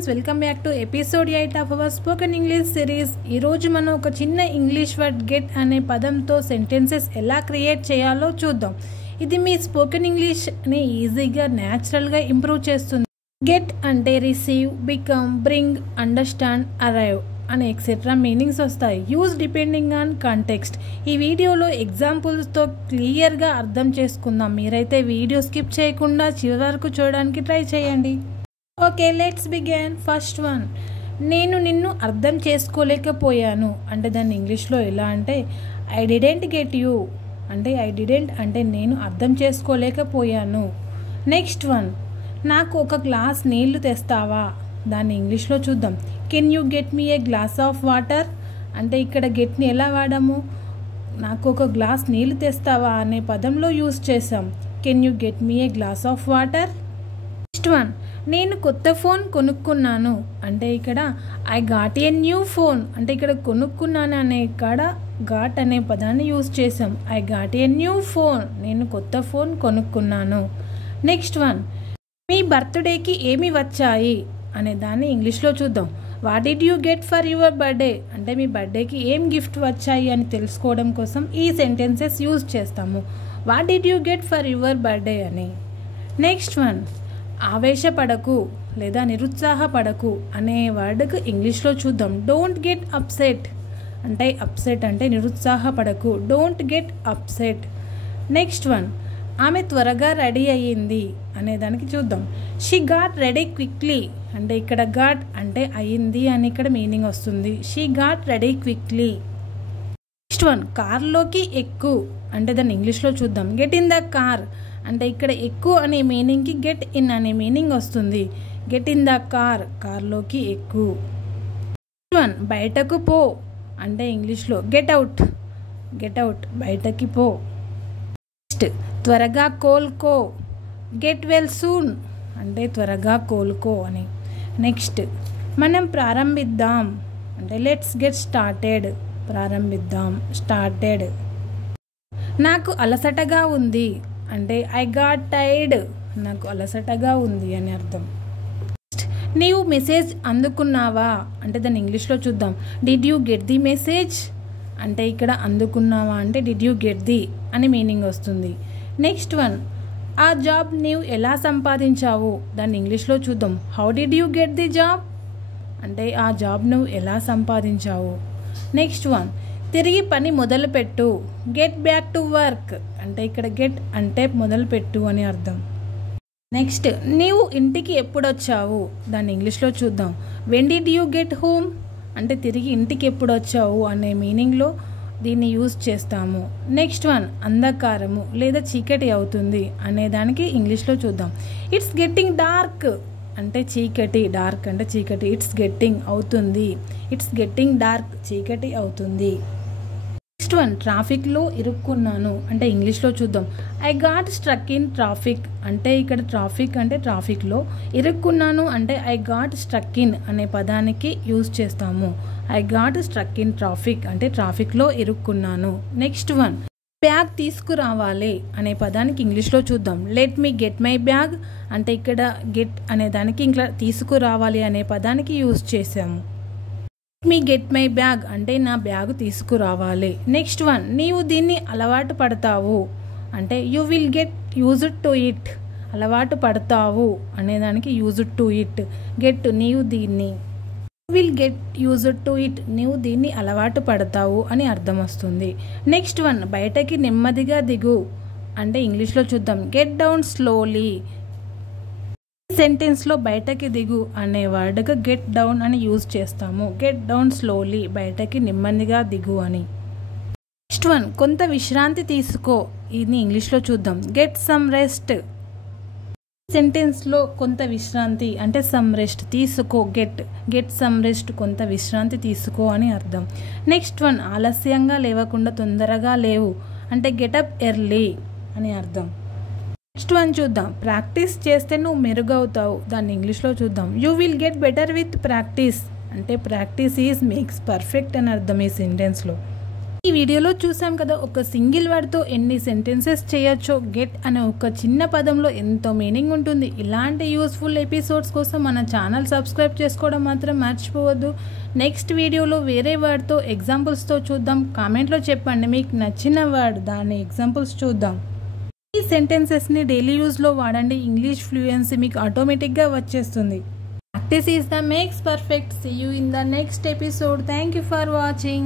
Friends, welcome back to episode 8 of our spoken English series. ఈరోజు మనం ఒక చిన్న ఇంగ్లీష్ వర్డ్ గెట్ అనే పదంతో సెంటెన్సెస్ ఎలా క్రియేట్ చేయాలో చూద్దాం. ఇది మీ స్పోకెన్ ఇంగ్లీష్ని ఈజీగా న్యాచురల్గా ఇంప్రూవ్ చేస్తుంది. గెట్ అంటే receive, become, bring, understand, arrive అనే ఎక్సెట్రా మీనింగ్స్ వస్తాయి. Use depending on context. ఈ వీడియోలో ఎగ్జాంపుల్స్తో క్లియర్గా అర్థం చేసుకుందాం. మీరైతే వీడియో స్కిప్ చేయకుండా చివరి వరకు చూడడానికి ట్రై చేయండి. Okay, let's begin. First one, నేను నిన్ను అర్థం చేసుకోలేకపోయాను అంటే దాన్ని ఇంగ్లీష్లో ఎలా అంటే ఐ డిడెంట్ గెట్ యూ అంటే ఐ డిడెంట్ అంటే నేను అర్థం చేసుకోలేకపోయాను. నెక్స్ట్ వన్, నాకు ఒక గ్లాస్ నీళ్లు తెస్తావా? దాన్ని ఇంగ్లీష్లో చూద్దాం. Can you get me A glass of water అంటే ఇక్కడ గెట్ని ఎలా వాడాము? నాకు ఒక గ్లాస్ నీళ్లు తెస్తావా అనే పదంలో యూజ్ చేసాం. Can you get me A glass of water? Next one, నేను కొత్త ఫోన్ కొనుక్కున్నాను అంటే ఇక్కడ I got a new phone అంటే ఇక్కడ కొనుక్కున్నాను అనే ఇక్కడ గాట్ అనే పదాన్ని యూజ్ చేసాం. I got a new phone, నేను కొత్త ఫోన్ కొనుక్కున్నాను. నెక్స్ట్ వన్, మీ బర్త్డేకి ఏమి వచ్చాయి అనే దాన్ని ఇంగ్లీష్లో చూద్దాం. What did you get for your birthday అంటే మీ బర్త్డేకి ఏం గిఫ్ట్ వచ్చాయి అని తెలుసుకోవడం కోసం ఈ సెంటెన్సెస్ యూజ్ చేస్తాము. What did you get for your birthday అని. నెక్స్ట్ వన్, ఆవేశపడకు లేదా నిరుత్సాహపడకు అనే వర్డ్కి ఇంగ్లీష్లో చూద్దాం. డోంట్ గెట్ అప్సెట్ అంటే అప్సెట్ అంటే నిరుత్సాహపడకు. Don't get upset. Next one, ఆమె త్వరగా రెడీ అయ్యింది అనే దానికి చూద్దాం. షీ గాట్ రెడీ క్విక్లీ అంటే ఇక్కడ గాట్ అంటే అయ్యింది అని ఇక్కడ మీనింగ్ వస్తుంది. She got ready quickly. Next one, కార్లోకి ఎక్కు అంటే దాన్ని ఇంగ్లీష్లో చూద్దాం. గెట్ ఇన్ ద కార్ అంటే ఇక్కడ ఎక్కువ అనే మీనింగ్కి గెట్ ఇన్ అనే మీనింగ్ వస్తుంది. గెట్ ఇన్ ద కార్, కార్లోకి ఎక్కు. నెక్స్ట్ వన్, బయటకు పో అంటే ఇంగ్లీష్లో గెట్ అవుట్. గెట్ అవుట్, బయటకి పో. నెక్స్ట్, త్వరగా కోలుకో. గెట్ వెల్ సూన్ అంటే త్వరగా కోలుకో అని. నెక్స్ట్, మనం ప్రారంభిద్దాం అంటే లెట్స్ గెట్ స్టార్టెడ్. ప్రారంభిద్దాం, స్టార్టెడ్. నాకు అలసటగా ఉంది అంటే ఐ గాట్ టైర్డ్, నాకు అలసటగా ఉంది అని అర్థం. నీవు మెసేజ్ అందుకున్నావా అంటే దాన్ని ఇంగ్లీష్లో చూద్దాం. Did you get the message అంటే ఇక్కడ అందుకున్నావా అంటే డిడ్ యూ గెట్ ది అని మీనింగ్ వస్తుంది. నెక్స్ట్ వన్, ఆ జాబ్ నీవు ఎలా సంపాదించావు దాన్ని ఇంగ్లీష్లో చూద్దాం. How did you get the job అంటే ఆ జాబ్ నువ్వు ఎలా సంపాదించావు. నెక్స్ట్ వన్, తిరిగి పని మొదలుపెట్టు. గెట్ బ్యాక్ టు వర్క్ అంటే ఇక్కడ గెట్ అంటే మొదలుపెట్టు అని అర్థం. నెక్స్ట్, నీవు ఇంటికి ఎప్పుడు వచ్చావు దాన్ని ఇంగ్లీష్లో చూద్దాం. When did you get home అంటే తిరిగి ఇంటికి ఎప్పుడు వచ్చావు అనే మీనింగ్లో దీన్ని యూజ్ చేస్తాము. నెక్స్ట్ వన్, అంధకారము లేదా చీకటి అవుతుంది అనే దానికి ఇంగ్లీష్లో చూద్దాం. ఇట్స్ గెట్టింగ్ డార్క్ అంటే చీకటి. డార్క్ అంటే చీకటి. ఇట్స్ గెట్టింగ్ అవుతుంది. ఇట్స్ గెట్టింగ్ డార్క్, చీకటి అవుతుంది. నెక్స్ట్ వన్, ట్రాఫిక్లో ఇరుక్కున్నాను అంటే ఇంగ్లీష్లో చూద్దాం. I got struck in traffic అంటే ఇక్కడ ట్రాఫిక్ అంటే ట్రాఫిక్లో, ఇరుక్కున్నాను అంటే ఐ గాట్ స్ట్రక్ ఇన్ అనే పదానికి యూజ్ చేస్తాము. I got struck in traffic అంటే ట్రాఫిక్లో ఇరుక్కున్నాను. నెక్స్ట్ వన్, బ్యాగ్ తీసుకురావాలి అనే పదానికి ఇంగ్లీష్లో చూద్దాం. Let me get my bag అంటే ఇక్కడ గెట్ అనే దానికి ఇంకా తీసుకురావాలి అనే పదానికి యూజ్ చేసాము. మీ గెట్ మై బ్యాగ్ అంటే నా బ్యాగు తీసుకురావాలి. నెక్స్ట్ వన్, నీవు దీన్ని అలవాటు పడతావు అంటే you will get used to it. అలవాటు పడతావు అనేదానికి యూజ్డ్ టు ఇట్. గెట్ నీవు దీన్ని, will get used to it నీవు దీన్ని అలవాటు పడతావు అని అర్థం వస్తుంది. నెక్స్ట్ వన్, బయటకి నెమ్మదిగా దిగు అంటే ఇంగ్లీష్లో చూద్దాం. Get down slowly. సెంటెన్స్లో బయటకి దిగు అనే వర్డ్గా గెట్ డౌన్ అని యూజ్ చేస్తాము. గెట్ డౌన్ స్లోలీ, బయటకి నెమ్మదిగా దిగు అని. నెక్స్ట్ వన్, కొంత విశ్రాంతి తీసుకో. ఇది ఇంగ్లీష్లో చూద్దాం. Get some rest. సెంటెన్స్లో కొంత విశ్రాంతి అంటే సమ్ రెస్ట్, తీసుకో. గెట్ సమ్ రెస్ట్, కొంత విశ్రాంతి తీసుకో అని అర్థం. నెక్స్ట్ వన్, ఆలస్యంగా లేవకుండా తొందరగా లేవు అంటే గెటప్ ఎర్లీ అని అర్థం. నెక్స్ట్ వన్ చూద్దాం. ప్రాక్టీస్ చేస్తే నువ్వు మెరుగవుతావు దాన్ని ఇంగ్లీష్లో చూద్దాం. You will get better with practice అంటే ప్రాక్టీస్ ఈజ్ మేక్స్ పర్ఫెక్ట్ అని అర్థం ఈ సెంటెన్స్లో. ఈ వీడియోలో చూసాం కదా, ఒక సింగిల్ వర్డ్తో ఎన్ని సెంటెన్సెస్ చేయొచ్చో. గెట్ అనే ఒక చిన్న పదంలో ఎంతో మీనింగ్ ఉంటుంది. ఇలాంటి యూస్ఫుల్ ఎపిసోడ్స్ కోసం మన ఛానల్ సబ్స్క్రైబ్ చేసుకోవడం మాత్రం మర్చిపోవద్దు. నెక్స్ట్ వీడియోలో వేరే వర్డ్తో ఎగ్జాంపుల్స్తో చూద్దాం. కామెంట్లో చెప్పండి మీకు నచ్చిన వర్డ్, దాని ఎగ్జాంపుల్స్ చూద్దాం. ఈ సెంటెన్సెస్ని డైలీ యూజ్లో వాడండి. ఇంగ్లీష్ ఫ్లూయెన్సీ మీకు ఆటోమేటిక్గా వచ్చేస్తుంది. Practice is the makes perfect. See you in the next episode. Thank you for watching.